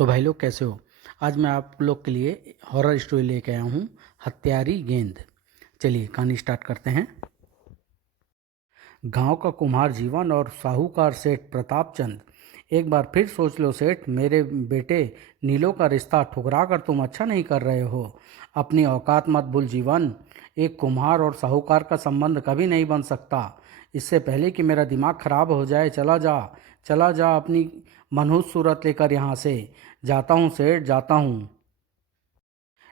तो भाई लोग कैसे हो। आज मैं आप लोग के लिए हॉरर स्टोरी लेके आया हूँ, हत्यारी गेंद। चलिए कहानी स्टार्ट करते हैं। गांव का कुम्हार जीवन और साहूकार सेठ प्रताप चंद। एक बार फिर सोच लो सेठ, मेरे बेटे नीलो का रिश्ता ठुकरा कर तुम अच्छा नहीं कर रहे हो। अपनी औकात मत भूल जीवन। एक कुम्हार और साहूकार का संबंध कभी नहीं बन सकता। इससे पहले कि मेरा दिमाग खराब हो जाए, चला जा, चला जा अपनी मनहूस सूरत लेकर यहाँ से। जाता हूँ सेठ, जाता हूँ,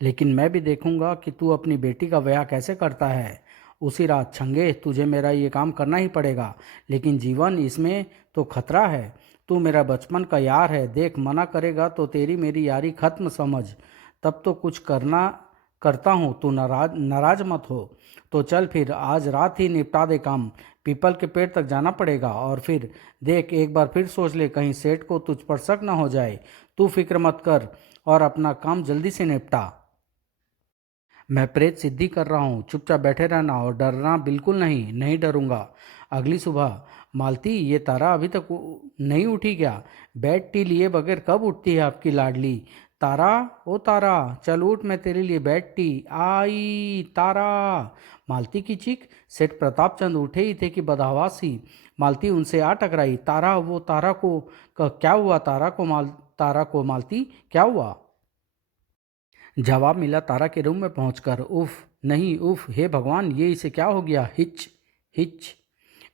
लेकिन मैं भी देखूंगा कि तू अपनी बेटी का ब्याह कैसे करता है। उसी रात, छंगे तुझे मेरा ये काम करना ही पड़ेगा। लेकिन जीवन, इसमें तो खतरा है। तू मेरा बचपन का यार है, देख मना करेगा तो तेरी मेरी यारी खत्म समझ। तब तो कुछ करना करता हूँ, तू नाराज नाराज मत हो। तो चल फिर आज रात ही निपटा दे काम। पीपल के पेड़ तक जाना पड़ेगा। और फिर देख, एक बार फिर सोच ले, कहीं सेठ को तुझ पर शक न हो जाए। तू फिक्र मत कर और अपना काम जल्दी से निपटा। मैं प्रेत सिद्धि कर रहा हूँ, चुपचाप बैठे रहना और डरना बिल्कुल नहीं। नहीं डरूंगा। अगली सुबह, मालती ये तारा अभी तक नहीं उठी क्या? बेड टी लिए बगैर कब उठती है आपकी लाडली? तारा, ओ तारा, चल उठ, मैं तेरे लिए बेड टी आई। तारा, मालती की चीख। सेठ प्रताप चंद उठे ही थे कि बदहवास ही मालती उनसे आ टकराई। तारा, वो तारा को क्या हुआ? तारा को मालती, क्या हुआ? जवाब मिला तारा के रूम में पहुंचकर। उफ नहीं, उफ, हे भगवान, ये इसे क्या हो गया? Hitch hitch.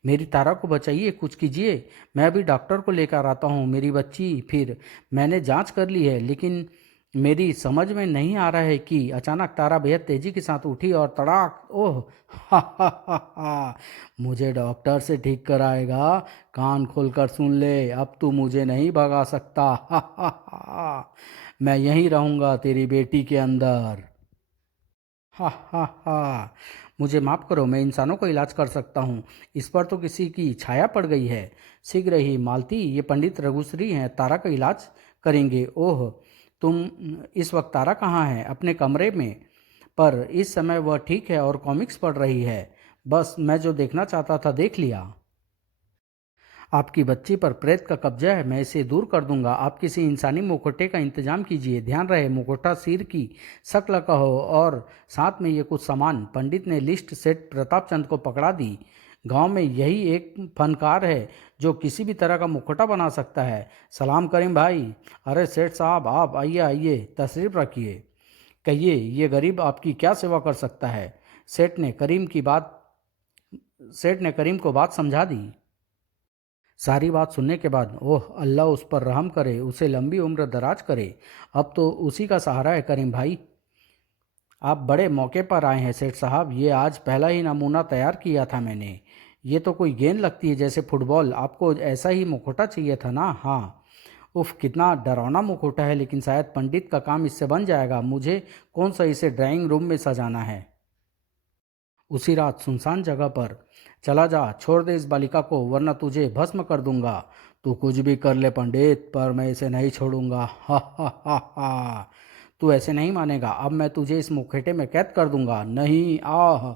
मेरी तारा को बचाइए, कुछ कीजिए। मैं अभी डॉक्टर को लेकर आता हूँ। मेरी बच्ची। फिर मैंने जांच कर ली है, लेकिन मेरी समझ में नहीं आ रहा है कि अचानक तारा बेहद तेजी के साथ उठी और तड़ाक, ओह, हा हा हा हा, मुझे डॉक्टर से ठीक कराएगा? कान खोलकर सुन ले, अब तू मुझे नहीं भगा सकता। हा हा हा, मैं यहीं रहूंगा तेरी बेटी के अंदर। हा हा हा, मुझे माफ़ करो, मैं इंसानों को इलाज कर सकता हूँ, इस पर तो किसी की छाया पड़ गई है। शीघ्र ही मालती, ये पंडित रघुश्री हैं, तारा का इलाज करेंगे। ओह, तुम इस वक्त तारा कहाँ है? अपने कमरे में। पर इस समय वह ठीक है और कॉमिक्स पढ़ रही है। बस मैं जो देखना चाहता था देख लिया। आपकी बच्ची पर प्रेत का कब्जा है, मैं इसे दूर कर दूंगा। आप किसी इंसानी मुखौटे का इंतजाम कीजिए। ध्यान रहे, मुखौटा सिर की शक्ल का हो और साथ में ये कुछ सामान। पंडित ने लिस्ट सेठ प्रताप चंद को पकड़ा दी। गांव में यही एक फनकार है जो किसी भी तरह का मुखौटा बना सकता है। सलाम करीम भाई। अरे सेठ साहब, आप आइए आइए, तशरीफ रखिए। कहिए, ये गरीब आपकी क्या सेवा कर सकता है? सेठ ने करीम को बात समझा दी। सारी बात सुनने के बाद, ओह अल्लाह उस पर रहम करे, उसे लंबी उम्र दराज करे। अब तो उसी का सहारा है करीम भाई। आप बड़े मौके पर आए हैं सेठ साहब। ये आज पहला ही नमूना तैयार किया था मैंने। ये तो कोई गेंद लगती है जैसे फुटबॉल। आपको ऐसा ही मुखौटा चाहिए था ना? हाँ। उफ, कितना डरावना मुखौटा है, लेकिन शायद पंडित का काम इससे बन जाएगा। मुझे कौन सा इसे ड्राइंग रूम में सजाना है। उसी रात सुनसान जगह पर, चला जा, छोड़ दे इस बालिका को, वरना तुझे भस्म कर दूंगा। तू कुछ भी कर ले पंडित, पर मैं इसे नहीं छोड़ूंगा। हा हा हा हा, तू ऐसे नहीं मानेगा। अब मैं तुझे इस मुखौटे में कैद कर दूंगा। नहीं, आह।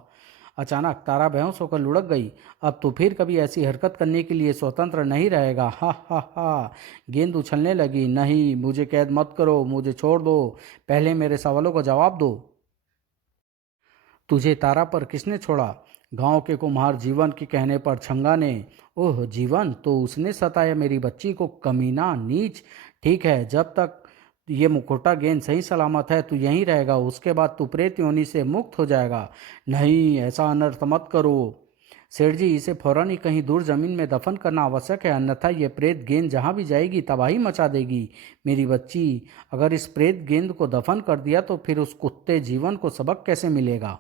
अचानक तारा बेहोश होकर लुढ़क गई। अब तो फिर कभी ऐसी हरकत करने के लिए स्वतंत्र नहीं रहेगा। हा हा हा, गेंद उछलने लगी। नहीं, मुझे कैद मत करो, मुझे छोड़ दो। पहले मेरे सवालों का जवाब दो। तुझे तारा पर किसने छोड़ा? गांव के कुम्हार जीवन के कहने पर छंगा ने। ओह जीवन, तो उसने सताया मेरी बच्ची को, कमीना, नीच। ठीक है, जब तक ये मुखौटा गेंद सही सलामत है तू यहीं रहेगा, उसके बाद तू प्रेत योनि से मुक्त हो जाएगा। नहीं, ऐसा अनर्थ मत करो सेठ जी, इसे फौरन ही कहीं दूर जमीन में दफन करना आवश्यक है, अन्यथा ये प्रेत गेंद जहाँ भी जाएगी तबाही मचा देगी। मेरी बच्ची, अगर इस प्रेत गेंद को दफन कर दिया तो फिर उस कुत्ते जीवन को सबक कैसे मिलेगा?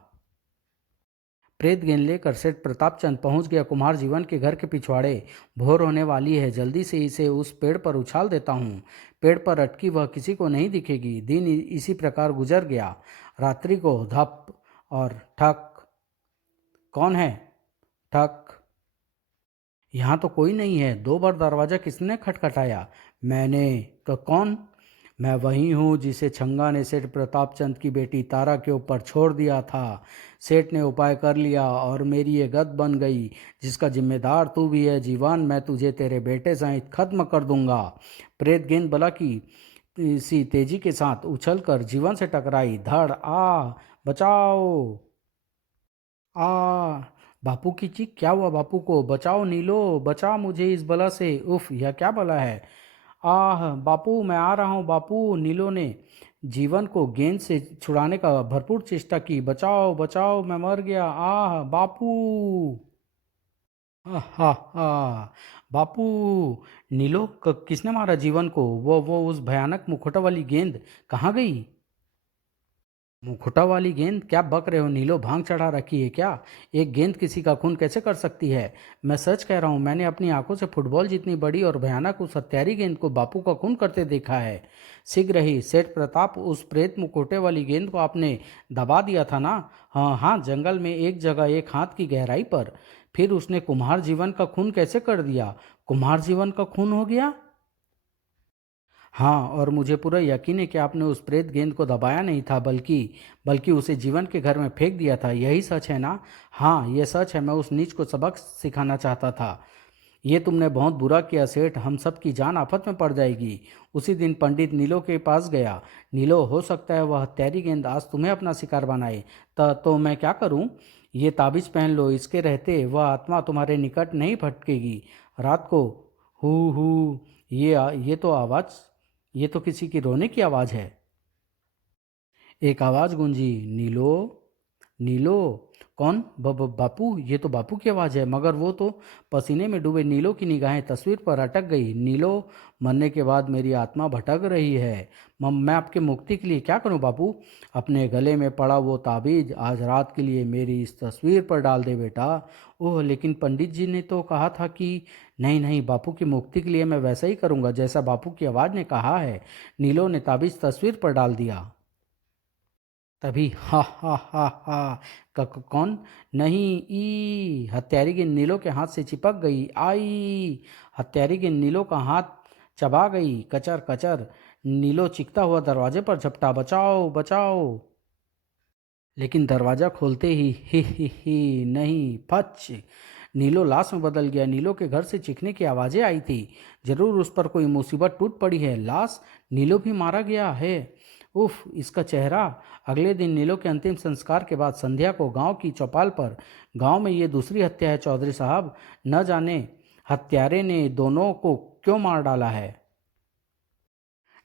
प्रेत गेंद लेकर सेठ प्रताप चंद पहुंच गया कुम्हार जीवन के घर के पिछवाड़े। भोर होने वाली है, जल्दी से इसे उस पेड़ पर उछाल देता हूँ। पेड़ पर अटकी वह किसी को नहीं दिखेगी। दिन इसी प्रकार गुजर गया। रात्रि को धप और ठक। कौन है? ठक। यहाँ तो कोई नहीं है। दो बार दरवाजा किसने खटखटाया? मैंने। तो कौन? मैं वही हूँ जिसे छंगा ने सेठ प्रताप चंद की बेटी तारा के ऊपर छोड़ दिया था। सेठ ने उपाय कर लिया और मेरी ये गत बन गई, जिसका जिम्मेदार तू भी है जीवन। मैं तुझे तेरे बेटे सहित खत्म कर दूंगा। प्रेत गेंद बला की सी तेजी के साथ उछलकर जीवन से टकराई। धड़ आ, बचाओ आ। बापू की चीख। क्या हुआ बापू को? बचाओ नीलो, बचा मुझे इस बला से। उफ, यह क्या बला है? आह बापू, मैं आ रहा हूँ बापू। नीलो ने जीवन को गेंद से छुड़ाने का भरपूर चेष्टा की। बचाओ बचाओ, मैं मर गया। आह बापू। हा हा हा। बापू। नीलो, किसने मारा जीवन को? वो उस भयानक मुखौटा वाली गेंद कहाँ गई? मुखौटा वाली गेंद? क्या बक रहे हो नीलो? भांग चढ़ा रखी है क्या? एक गेंद किसी का खून कैसे कर सकती है? मैं सच कह रहा हूँ, मैंने अपनी आंखों से फुटबॉल जितनी बड़ी और भयानक उस हत्यारी गेंद को बापू का खून करते देखा है। शीघ्र ही सेठ प्रताप, उस प्रेत मुखौटे वाली गेंद को आपने दबा दिया था ना? हाँ हाँ, जंगल में एक जगह, एक हाथ की गहराई पर। फिर उसने कुम्हार जीवन का खून कैसे कर दिया? कुम्हार जीवन का खून हो गया? हाँ, और मुझे पूरा यकीन है कि आपने उस प्रेत गेंद को दबाया नहीं था, बल्कि बल्कि उसे जीवन के घर में फेंक दिया था। यही सच है ना? हाँ, यह सच है। मैं उस नीच को सबक सिखाना चाहता था। ये तुमने बहुत बुरा किया सेठ, हम सब की जान आफत में पड़ जाएगी। उसी दिन पंडित नीलो के पास गया। नीलो, हो सकता है वह हत्यारी गेंद आज तुम्हें अपना शिकार बनाए। तो मैं क्या करूं? ये ताबीज पहन लो, इसके रहते वह आत्मा तुम्हारे निकट नहीं भटकेगी। रात को हु ये तो आवाज़, ये तो किसी की रोने की आवाज़ है। एक आवाज़ गूंजी, नीलो, नीलो। कौन? बापू? ये तो बापू की आवाज़ है। मगर वो तो पसीने में डूबे नीलो की निगाहें तस्वीर पर अटक गई। नीलो, मरने के बाद मेरी आत्मा भटक रही है। मैं आपके मुक्ति के लिए क्या करूं बापू? अपने गले में पड़ा वो ताबीज आज रात के लिए मेरी इस तस्वीर पर डाल दे बेटा। ओह, लेकिन पंडित जी ने तो कहा था कि नहीं नहीं, बापू की मुक्ति के लिए मैं वैसा ही करूंगा जैसा बापू की आवाज़ ने कहा है। नीलो ने ताबीज तस्वीर पर डाल दिया। तभी हा हा हा हा। कौन? नहीं, ई हत्यारी की नीलो के हाथ से चिपक गई। आई। हत्यारी की नीलो का हाथ चबा गई। कचर कचर। नीलो चीखता हुआ दरवाजे पर झपटा। बचाओ बचाओ। लेकिन दरवाजा खोलते ही नहीं, फच। नीलो लाश में बदल गया। नीलो के घर से चीखने की आवाजें आई थी। जरूर उस पर कोई मुसीबत टूट पड़ी है। लाश? नीलो भी मारा गया है? उफ, इसका चेहरा। अगले दिन नीलो के अंतिम संस्कार के बाद संध्या को गांव की चौपाल पर, गांव में ये दूसरी हत्या है चौधरी साहब। न जाने हत्यारे ने दोनों को क्यों मार डाला है।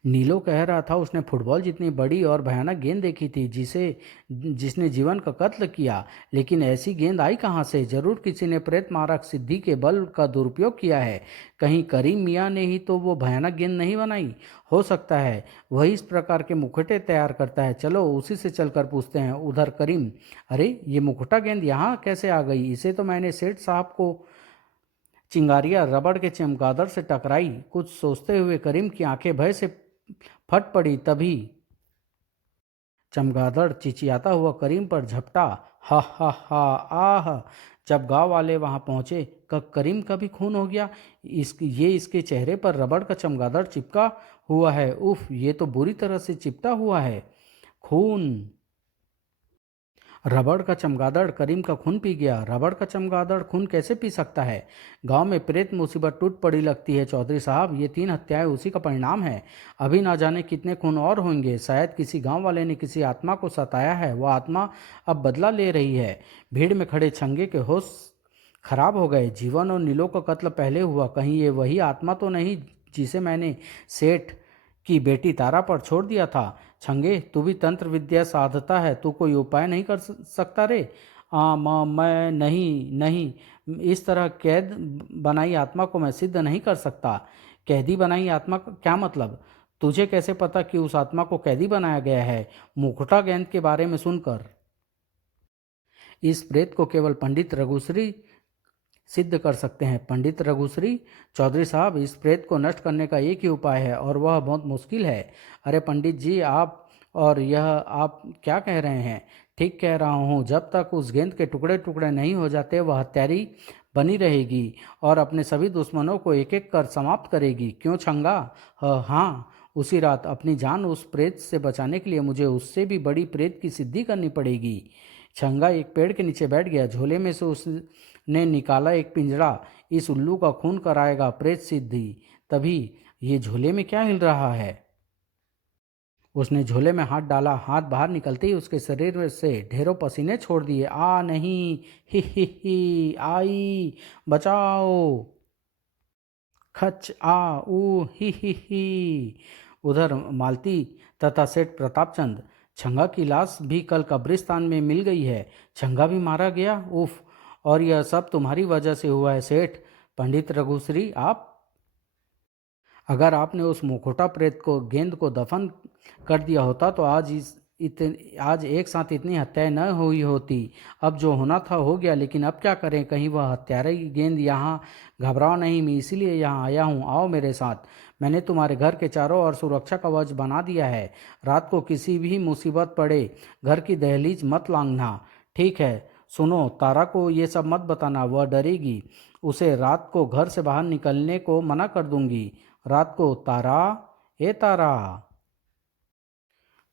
नीलो कह रहा था उसने फुटबॉल जितनी बड़ी और भयानक गेंद देखी थी जिसने जीवन का कत्ल किया। लेकिन ऐसी गेंद आई कहाँ से? जरूर किसी ने प्रेत मारक सिद्धि के बल का दुरुपयोग किया है। कहीं करीम मियाँ ने ही तो वो भयानक गेंद नहीं बनाई? हो सकता है वही इस प्रकार के मुखौटे तैयार करता है। चलो उसी से चलकर पूछते हैं। उधर करीम। अरे, ये मुखौटा गेंद यहाँ कैसे आ गई? इसे तो मैंने सेठ साहब को चिंगारिया रबड़ के चमगादड़ से टकराई। कुछ सोचते हुए करीम की आंखें भय से फट पड़ी। तभी चमगादड़ चिचियाता हुआ करीम पर झपटा। हा हा हा। आह। जब गांव वाले वहां पहुंचे, करीम का भी खून हो गया। इसके चेहरे पर रबड़ का चमगादड़ चिपका हुआ है। उफ, ये तो बुरी तरह से चिपटा हुआ है। खून। रबड़ का चमगादड़ करीम का खून पी गया। रबड़ का चमगादड़ खून कैसे पी सकता है? गांव में प्रेत मुसीबत टूट पड़ी लगती है चौधरी साहब। ये 3 हत्याएं उसी का परिणाम है। अभी ना जाने कितने खून और होंगे। शायद किसी गांव वाले ने किसी आत्मा को सताया है। वह आत्मा अब बदला ले रही है। भीड़ में खड़े छंगे के होश खराब हो गए। जीवन और नीलो का कत्ल पहले हुआ। कहीं ये वही आत्मा तो नहीं जिसे मैंने सेठ की बेटी तारा पर छोड़ दिया था? छंगे, तू भी तंत्र विद्या साधता है, तू कोई उपाय नहीं कर सकता रे? मैं नहीं नहीं, इस तरह कैद बनाई आत्मा को मैं सिद्ध नहीं कर सकता। कैदी बनाई आत्मा का क्या मतलब? तुझे कैसे पता कि उस आत्मा को कैदी बनाया गया है? मुखौटा गेंद के बारे में सुनकर। इस प्रेत को केवल पंडित रघुश्री सिद्ध कर सकते हैं। पंडित रघुश्री? चौधरी साहब, इस प्रेत को नष्ट करने का एक ही उपाय है, और वह बहुत मुश्किल है। अरे पंडित जी, आप और यह आप क्या कह रहे हैं? ठीक कह रहा हूँ। जब तक उस गेंद के टुकड़े टुकड़े नहीं हो जाते, वह हत्यारी बनी रहेगी और अपने सभी दुश्मनों को एक एक कर समाप्त करेगी। क्यों छंगा? हाँ, उसी रात अपनी जान उस प्रेत से बचाने के लिए मुझे उससे भी बड़ी प्रेत की सिद्धि करनी पड़ेगी। छंगा एक पेड़ के नीचे बैठ गया। झोले में से उसने निकाला एक पिंजरा। इस उल्लू का खून कराएगा प्रेत सिद्धि। तभी ये झोले में क्या हिल रहा है? उसने झोले में हाथ डाला। हाथ बाहर निकलते ही उसके शरीर में से ढेरों पसीने छोड़ दिए। आ नहीं, ही आई, बचाओ, खच आ ऊ, ही। उधर मालती तथा सेठ प्रतापचंद, छंगा की लाश भी कल कब्रिस्तान में मिल गई है। छंगा भी मारा गया, उफ। और यह सब तुम्हारी वजह से हुआ है सेठ। पंडित रघुश्री, आप, अगर आपने उस मुखोटा प्रेत को, गेंद को दफन कर दिया होता तो आज एक साथ इतनी हत्याएं न हुई होती। अब जो होना था हो गया, लेकिन अब क्या करें, कहीं वह हत्यारे गेंद यहाँ। घबराओ नहीं, मैं इसीलिए यहाँ आया हूँ। आओ मेरे साथ। मैंने तुम्हारे घर के चारों ओर सुरक्षा कवच बना दिया है। रात को किसी भी मुसीबत पड़े घर की दहलीज मत लांघना। ठीक है? सुनो, तारा को ये सब मत बताना, वह डरेगी। उसे रात को घर से बाहर निकलने को मना कर दूंगी। रात को तारा, ए तारा।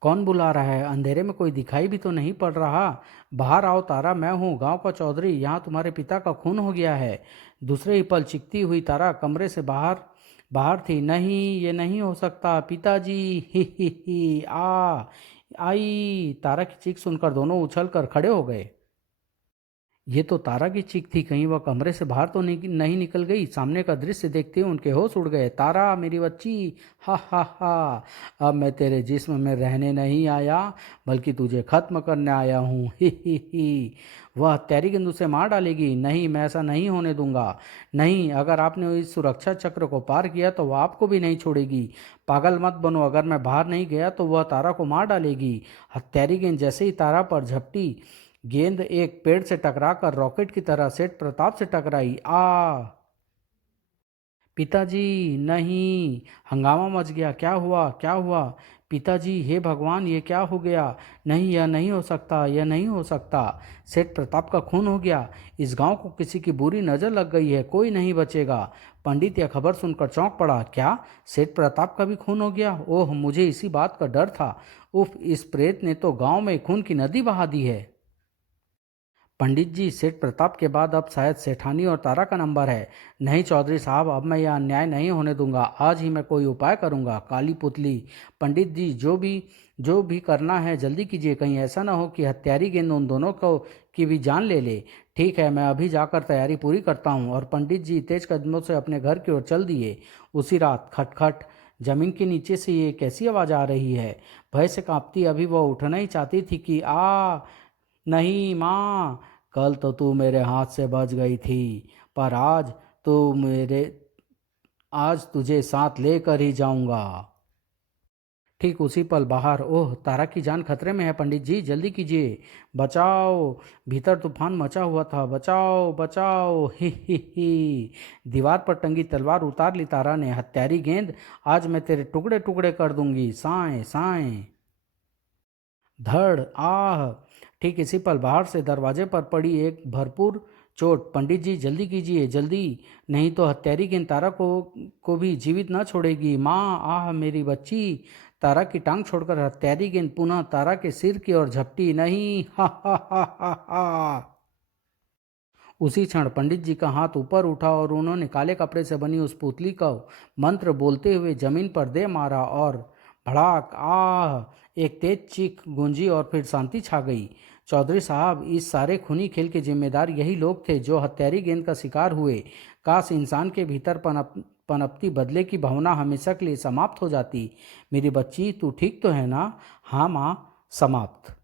कौन बुला रहा है? अंधेरे में कोई दिखाई भी तो नहीं पड़ रहा। बाहर आओ तारा, मैं हूँ गांव का चौधरी। यहाँ तुम्हारे पिता का खून हो गया है। दूसरे ही पल चिकती हुई तारा कमरे से बाहर बाहर थी। नहीं, ये नहीं हो सकता पिताजी, ही आ आई। तारा की चीख सुनकर दोनों उछलकर खड़े हो गए। ये तो तारा की चीख थी, कहीं वह कमरे से बाहर तो नहीं निकल गई। सामने का दृश्य देखते ही उनके होश उड़ गए। तारा, मेरी बच्ची, हा। अब मैं तेरे जिस्म में रहने नहीं आया, बल्कि तुझे खत्म करने आया हूँ, ही। वह हत्यारी गेंद उसे मार डालेगी। नहीं, मैं ऐसा नहीं होने दूंगा। नहीं, अगर आपने इस सुरक्षा चक्र को पार किया तो वह आपको भी नहीं छोड़ेगी। पागल मत बनो, अगर मैं बाहर नहीं गया तो वह तारा को मार डालेगी। हत्यारी गेंद जैसे ही तारा पर झपटी, गेंद एक पेड़ से टकराकर रॉकेट की तरह सेठ प्रताप से टकराई। पिताजी, नहीं। हंगामा मच गया। क्या हुआ, क्या हुआ? पिताजी, हे भगवान, ये क्या हो गया? नहीं, यह नहीं हो सकता, यह नहीं हो सकता। सेठ प्रताप का खून हो गया। इस गांव को किसी की बुरी नजर लग गई है, कोई नहीं बचेगा। पंडित यह खबर सुनकर चौंक पड़ा। क्या, सेठ प्रताप का भी खून हो गया? ओह, मुझे इसी बात का डर था। उफ, इस प्रेत ने तो गांव में खून की नदी बहा दी है। पंडित जी, सेठ प्रताप के बाद अब शायद सेठानी और तारा का नंबर है। नहीं चौधरी साहब, अब मैं यह अन्याय नहीं होने दूंगा। आज ही मैं कोई उपाय करूंगा। काली पुतली, पंडित जी, जो भी करना है जल्दी कीजिए। कहीं ऐसा ना हो कि हत्यारी गेंद उन दोनों को की भी जान ले ले। ठीक है, मैं अभी जाकर तैयारी पूरी करता हूँ। और पंडित जी तेज कदमों से अपने घर की ओर चल दिए। उसी रात खटखट, जमीन के नीचे से ये कैसी आवाज आ रही है? भय से कांपती अभी वह उठना ही चाहती थी कि नहीं माँ, कल तो तू मेरे हाथ से बच गई थी, पर तू मेरे आज तुझे साथ लेकर ही जाऊंगा। ठीक उसी पल बाहर, ओह, तारा की जान खतरे में है पंडित जी, जल्दी कीजिए। बचाओ, भीतर तूफान मचा हुआ था। बचाओ, बचाओ, ही। दीवार पर टंगी तलवार उतार ली तारा ने। हत्यारी गेंद, आज मैं तेरे टुकड़े टुकड़े कर दूंगी। साएं साएं, धड़, आह। ठीक इसी पल बाहर से दरवाजे पर पड़ी एक भरपूर चोट। पंडित जी जल्दी कीजिए, जल्दी, नहीं तो हत्यारी गेंद तारा को भी जीवित न छोड़ेगी। माँ, आह मेरी बच्ची। तारा की टांग छोड़कर हत्यारी गेंद पुनः तारा के सिर की ओर झपटी। नहीं, हा। उसी क्षण पंडित जी का हाथ ऊपर उठा और उन्होंने काले कपड़े से बनी उस पुतली का मंत्र बोलते हुए जमीन पर दे मारा। और भड़ाक, आह, एक तेज चीख गूंजी और फिर शांति छा गई। चौधरी साहब, इस सारे खूनी खेल के जिम्मेदार यही लोग थे जो हत्यारी गेंद का शिकार हुए। काश इंसान के भीतर पनपती बदले की भावना हमेशा के लिए समाप्त हो जाती। मेरी बच्ची, तू ठीक तो है ना? हाँ माँ, समाप्त।